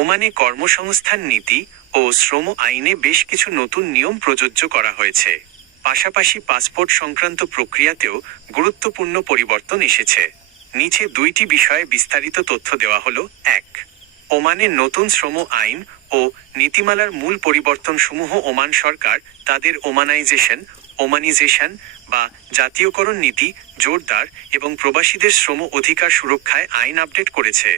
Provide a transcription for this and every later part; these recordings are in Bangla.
ওমানে কর্মসংস্থান নীতি ও শ্রম আইনে বেশ কিছু নতুন নিয়ম প্রযোজ্য করা হয়েছে। পাশাপাশি পাসপোর্ট সংক্রান্ত প্রক্রিয়াতেও গুরুত্বপূর্ণ পরিবর্তন এসেছে। নিচে দুইটি বিষয়ে বিস্তারিত তথ্য দেওয়া হলো। 1. ওমানের নতুন শ্রম আইন ও নীতিমালার মূল পরিবর্তনসমূহ। ওমান সরকার তাদের ওমানাইজেশন বা জাতীয়করণ নীতি জোরদার এবং প্রবাসীদের শ্রম অধিকার সুরক্ষায় আইন আপডেট করেছে।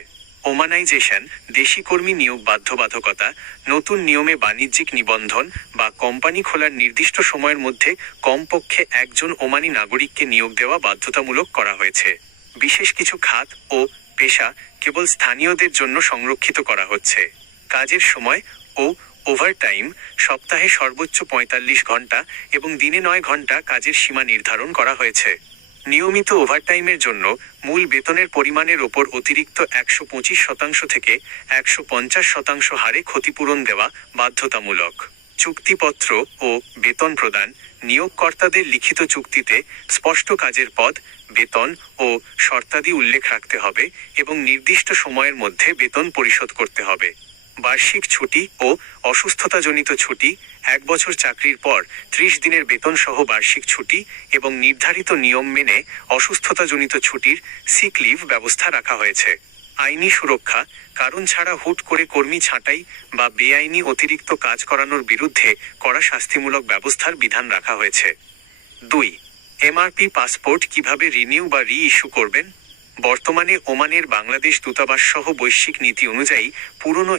ওমানাইজেশন, দেশি কর্মী নিয়োগ বাধ্যবাধকতা, নতুন নিয়মে বাণিজ্যিক নিবন্ধন বা কোম্পানি খোলার নির্দিষ্ট সময়ের মধ্যে কমপক্ষে একজন ওমানি নাগরিককে নিয়োগ দেওয়া বাধ্যতামূলক করা হয়েছে। বিশেষ কিছু খাত ও পেশা কেবল স্থানীয়দের জন্য সংরক্ষিত করা হচ্ছে। কাজের সময় ও ওভারটাইম, সপ্তাহে সর্বোচ্চ 45 ঘন্টা এবং দিনে 9 ঘন্টা কাজের সীমা নির্ধারণ করা হয়েছে। নিয়মিত ওভারটাইমের জন্য মূল বেতনের পরিমাণের ওপর অতিরিক্ত 125% থেকে 150% হারে ক্ষতিপূরণ দেওয়া বাধ্যতামূলক। চুক্তিপত্র ও বেতন প্রদান, নিয়োগকর্তাদের লিখিত চুক্তিতে স্পষ্ট কাজের পদ, বেতন ও শর্তাদি উল্লেখ রাখতে হবে এবং নির্দিষ্ট সময়ের মধ্যে বেতন পরিশোধ করতে হবে। বার্ষিক ছুটি ও অসুস্থতাজনিত ছুটি, 1 বছর চাকরির পর 30 দিনের বেতন সহ বার্ষিক ছুটি এবং নির্ধারিত নিয়ম মেনে অসুস্থতাজনিত ছুটির সিক লিভ ব্যবস্থা রাখা হয়েছে। আইনি সুরক্ষা, কারণ ছাড়া হুট করে কর্মী ছাঁটাই বা বেআইনি অতিরিক্ত কাজ করানোর বিরুদ্ধে কড়া শাস্তিমূলক ব্যবস্থার বিধান রাখা হয়েছে। 2. এমআরপি পাসপোর্ট কিভাবে রিনিউ বা রি-ইস্যু করবেন? বর্তমানে ওমানের বাংলাদেশ দূতাবাস সহ বৈশ্বিক নীতি অনুযায়ী পুরনো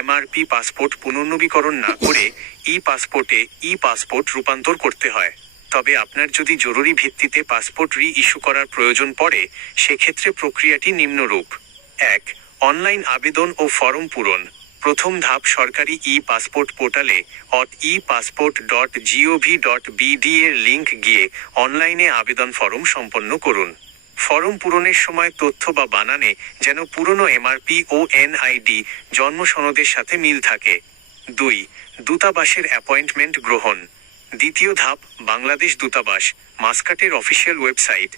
এমআরপি পাসপোর্ট পুনর্নবীকরণ না করে ই-পাসপোর্ট রূপান্তর করতে হয়। তবে আপনার যদি জরুরি ভিত্তিতে পাসপোর্ট রি-ইস্যু করার প্রয়োজন পড়ে, সেক্ষেত্রে প্রক্রিয়াটি নিম্নরূপ। 1. অনলাইন আবেদন ও ফরম পূরণ। প্রথম ধাপ, সরকারি ই-পাসপোর্ট পোর্টালে epassport.gov.bd এর লিংক গিয়ে অনলাইনে আবেদন ফরম সম্পন্ন করুন। ফরম পূরণের সময় তথ্য বা বানানে যেন পুরনো এমআরপি ও এনআইডি জন্ম সনদের সাথে মিল থাকে। 2. দূতাবাসের অ্যাপয়েন্টমেন্ট গ্রহণ। দ্বিতীয় ধাপ, বাংলাদেশ দূতাবাস মাস্কাটের অফিসিয়াল ওয়েবসাইট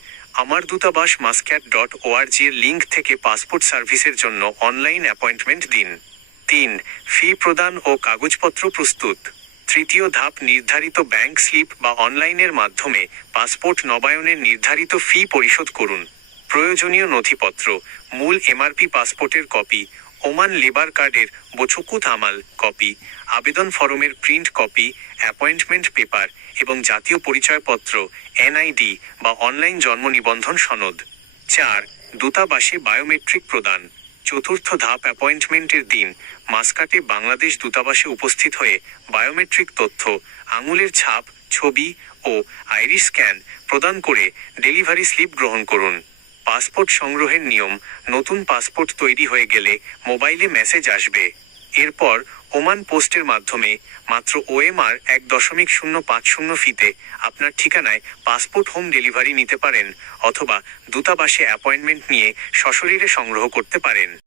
আমারদূতাবাস muscat.org এর লিংক থেকে পাসপোর্ট সার্ভিসের জন্য অনলাইন অ্যাপয়েন্টমেন্ট দিন। 3. ফি প্রদান ও কাগজপত্র প্রস্তুত। তৃতীয় ধাপ, নির্ধারিত ব্যাংক স্লিপ বা অনলাইনের মাধ্যমে পাসপোর্ট নবায়নের নির্ধারিত ফি পরিশোধ করুন। প্রয়োজনীয় নথিপত্র: মূল এমআরপি পাসপোর্টের কপি, ওমান লেবার কার্ডের বছকুত আমাল কপি, আবেদন ফরমের প্রিন্ট কপি, অ্যাপয়েন্টমেন্ট পেপার এবং জাতীয় পরিচয়পত্র এনআইডি বা অনলাইন জন্ম নিবন্ধন সনদ। 4. দূতাবাসে বায়োমেট্রিক প্রদান। চতুর্থ ধাপ, অ্যাপয়েন্টমেন্টের দিন মাস্কাটে বাংলাদেশ দূতাবাসে উপস্থিত হয়ে বায়োমেট্রিক তথ্য, আঙুলের ছাপ, ছবি ও আইরিস স্ক্যান প্রদান করে ডেলিভারি স্লিপ গ্রহণ করুন। পাসপোর্ট সংগ্রহের নিয়ম: নতুন পাসপোর্ট তৈরি হয়ে গেলে মোবাইলে মেসেজ আসবে। এরপর ওমান পোস্টের মাধ্যমে মাত্র OMR 1.050 ফিতে আপনার ঠিকানায় পাসপোর্ট হোম ডেলিভারি নিতে পারেন অথবা দূতাবাসে অ্যাপয়েন্টমেন্ট নিয়ে সশরীরে সংগ্রহ করতে পারেন।